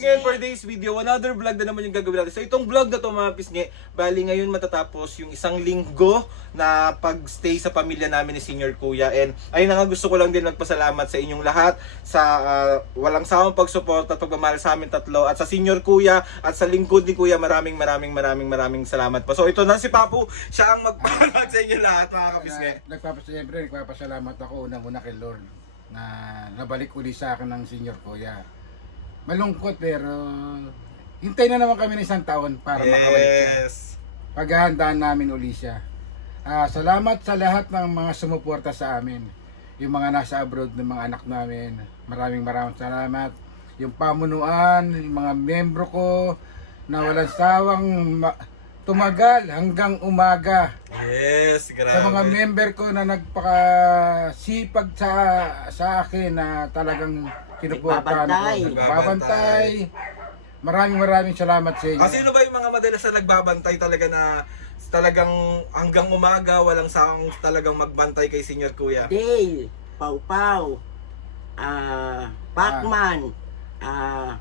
Ngayon for today's video, another vlog na naman yung gagawin natin. So itong vlog na to mga pisngi, bali ngayon matatapos yung isang linggo na pagstay sa pamilya namin ni Senior Kuya. And ayun na nga, gusto ko lang din magpasalamat sa inyong lahat sa walang sawang pagsuporta at pagmamahal sa amin tatlo, at sa Senior Kuya at sa lingkod ni Kuya. Maraming salamat pa. So ito na si Papu, siya ang magpapalad sa inyo lahat mga kapisngi. Nagpapasalamat ako unang-una kay Lord na nabalik uli sa akin ng Senior Kuya. Malungkot pero hintay na naman kami ng isang taon para makabalik siya. Paghahandaan namin uli siya. Salamat sa lahat ng mga sumuporta sa amin. Yung mga nasa abroad ng mga anak namin. Maraming salamat. Yung pamunuan, yung mga membro ko na walang sawang tumagal hanggang umaga. Yes, grabe. Sa mga member ko na nagpakasipag sa akin na talagang kinuportahan ko. Nagbabantay. Maraming salamat sa inyo. Sino ba yung mga madalas na nagbabantay talaga na talagang hanggang umaga, walang sawang talagang magbantay kay Senior Kuya? Dale, Pau, Pacman,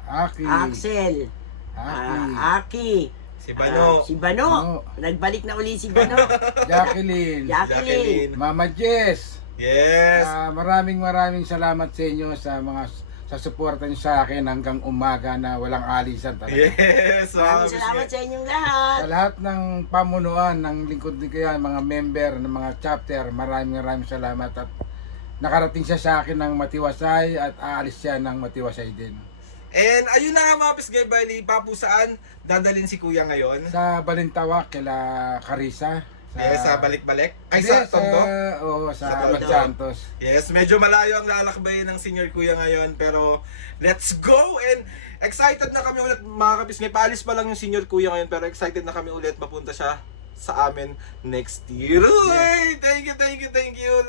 Aki, Axel, Aki, Si Bano. si Bano. Nagbalik na uli si Bano. Jacqueline, Jacqueline. Mama Jess. Yes. Maraming salamat sa inyo sa suporta niyo sa akin hanggang umaga na walang alisan talaga. Yes. Maraming salamat sa inyong lahat. Sa lahat ng pamunuan ng lingkod ni Kuya, mga member ng mga chapter, maraming salamat, at nakarating siya sa akin ng matiwasay at aalis siya ng matiwasay din. And ayun na nga mga pisgay, bali Papu, saan dadalhin si Kuya ngayon? Sa Balintawak kila Carissa. Sa balik-balik? Ay, sa Tondo? Oo, Sa sa Tondo. Santos. Yes, medyo malayo ang lalakbayin ng Senior Kuya ngayon, pero let's go! And excited na kami ulit mga kapisngay. Paalis pa lang yung Senior Kuya ngayon, pero excited na kami ulit mapunta siya sa amin next year. Uy! Thank you!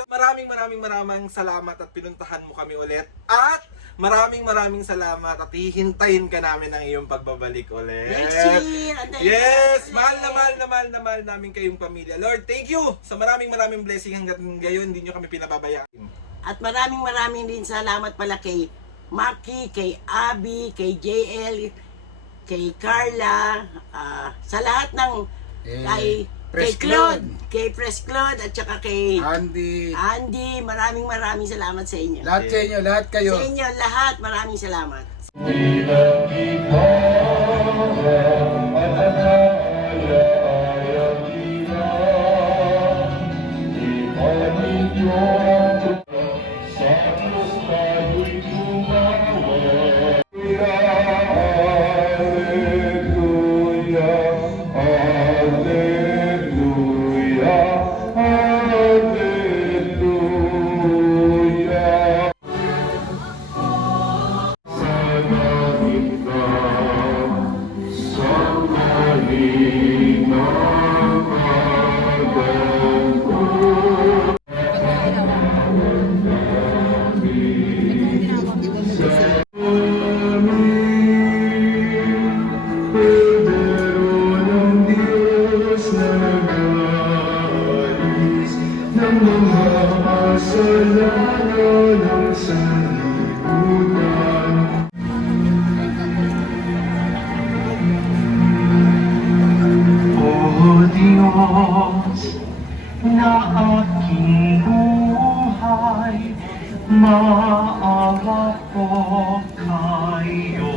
Maraming salamat at pinuntahan mo kami ulit. At maraming salamat at hihintayin ka namin ng iyong pagbabalik ulit. Next year! Yes! Mahal namin kayong pamilya. Lord, thank you sa maraming blessing hanggang ngayon hindi nyo kami pinababayaan. At maraming din salamat pala kay Maki, kay Abby, kay JL, kay Carla, sa lahat ng kay Claude, kay Press Claude, at saka kay Andy, maraming salamat sa inyo. lahat sa inyo, lahat kayo. Sa inyo lahat, maraming salamat. Na aking buhay, maawa po kayo.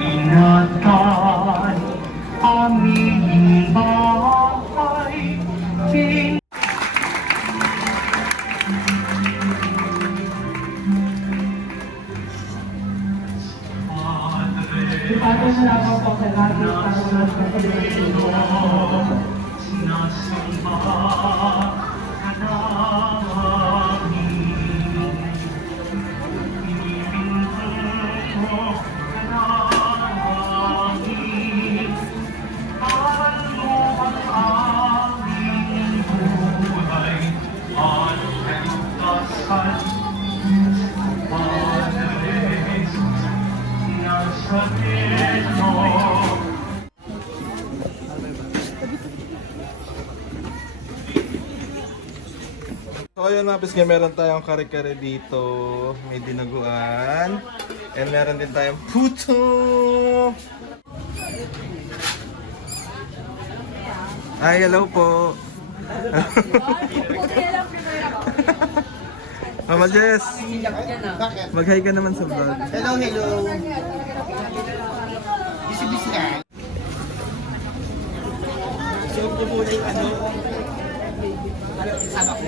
Ingatan aming bahay. Padre, salamat po sa lahat ng mga kapatid ko. Nasamba ka namin, inibinto ka namin. Nazareno. So ayun mga pisngi, meron tayong kare-kare dito. May dinaguan. And meron din tayong puto. Ay, hello po. Mama Jess, mag-hi ka naman sa vlog. Hello, hello. Busy-busy ka. Suot ko muna yung ano. Sama ko.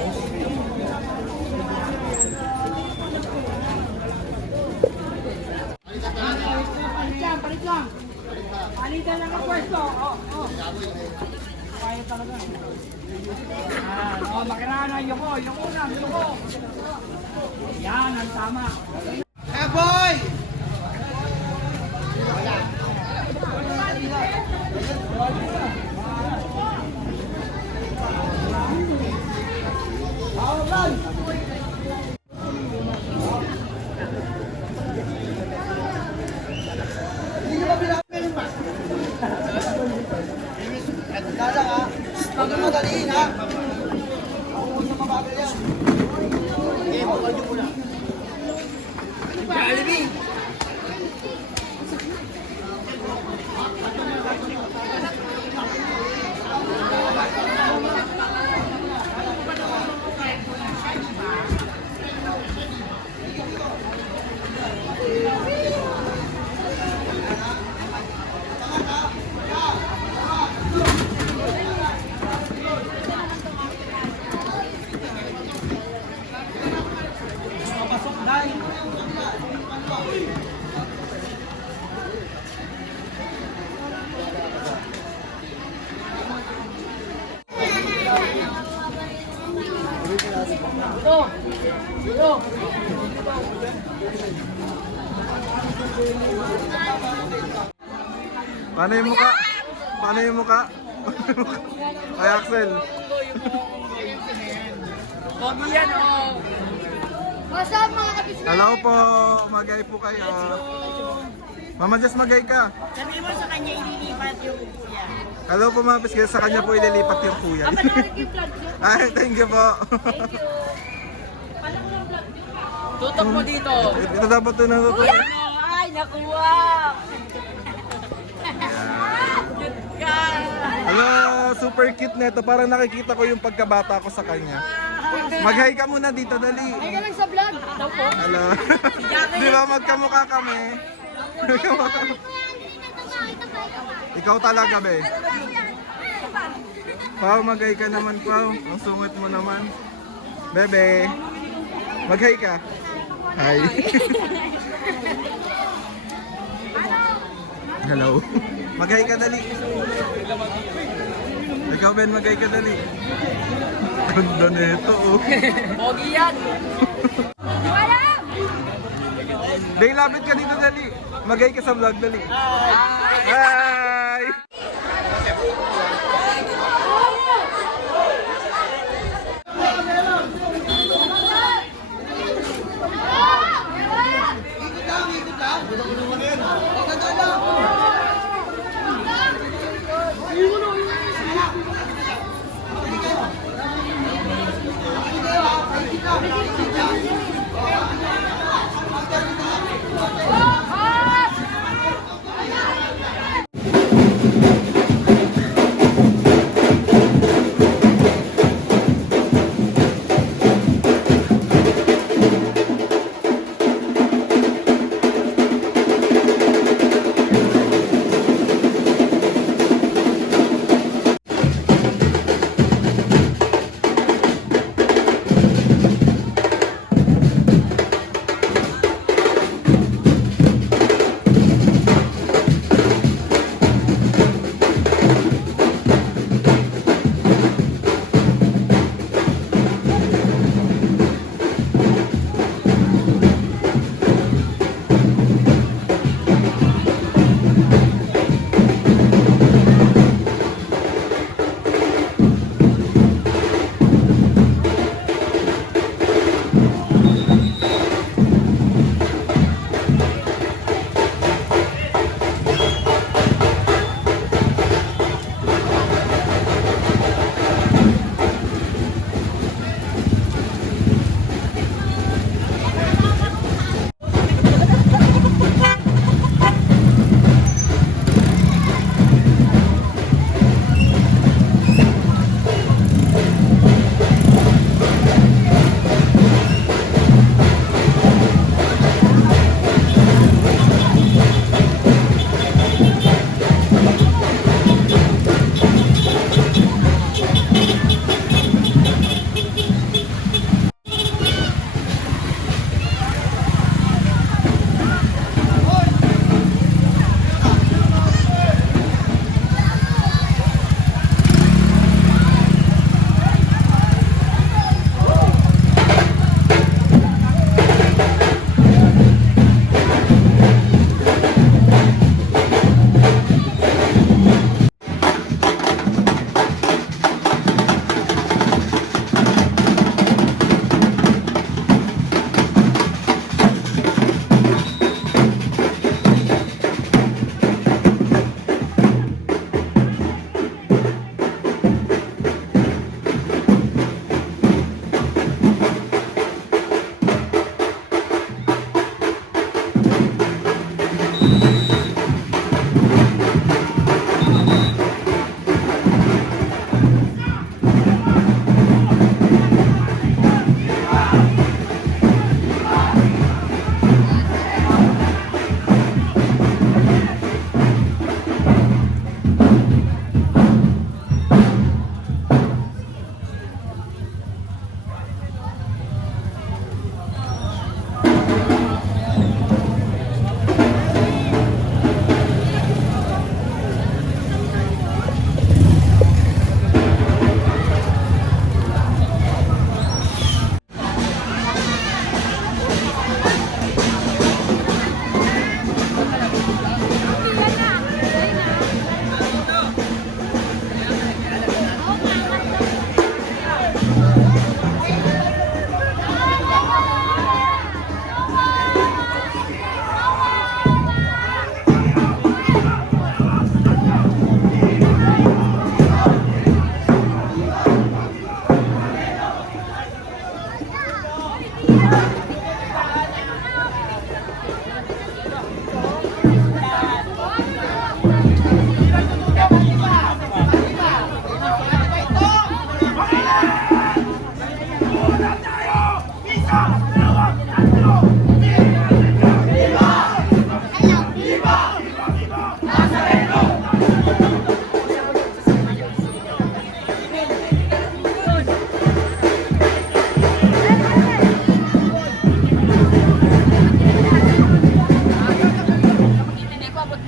Palit lang. Palitan lang ang pwesto. Kaya talaga. Makirana, yuko na, yuko. Yan, ang tama. Hey, boy! Madaliin ha. Ako sa mabagal yan. Okay, bukal nyo muna. Jollibee! Paano yung mukha? Paano yung mukha? Ay, Axel. Pogi yan, oh. What's up mga kabisnes? Hello po, magay po kayo. Mama Jess, magay ka. Sabi mo sa kanya ililipat yung kuya. Hello po mga pisngi, sa kanya po ililipat yung kuya. Panoorin yung vlog nyo. Ay, thank you po. Thank you. Tutok mo dito. Ito dapat ito na ito. Ay, nakuha. Hello, super cute na ito. Parang nakikita ko yung pagkabata ko sa kanya. Mag-hi ka muna dito, dali. Ay ka lang sa vlog. Daw po. Hello. Di ba magkamukha kami? Ikaw talaga, be. Pao, mag-hi ka naman, Pao. Ang sungit mo naman. Bebe. Mag-hi ka. Hi. Hello. Mag-hi ka dali. Ikaw, Ben, mag-hi ka dali. Ganda nito, oh. Pogi yan. Day, lapit ka dito, dali. Mag-hi ka sa vlog, dali. Hi!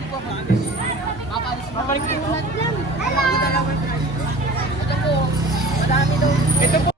Hindi po ako alis. Makaalis na. Babalik dito. Ito po. Madami daw. Ito po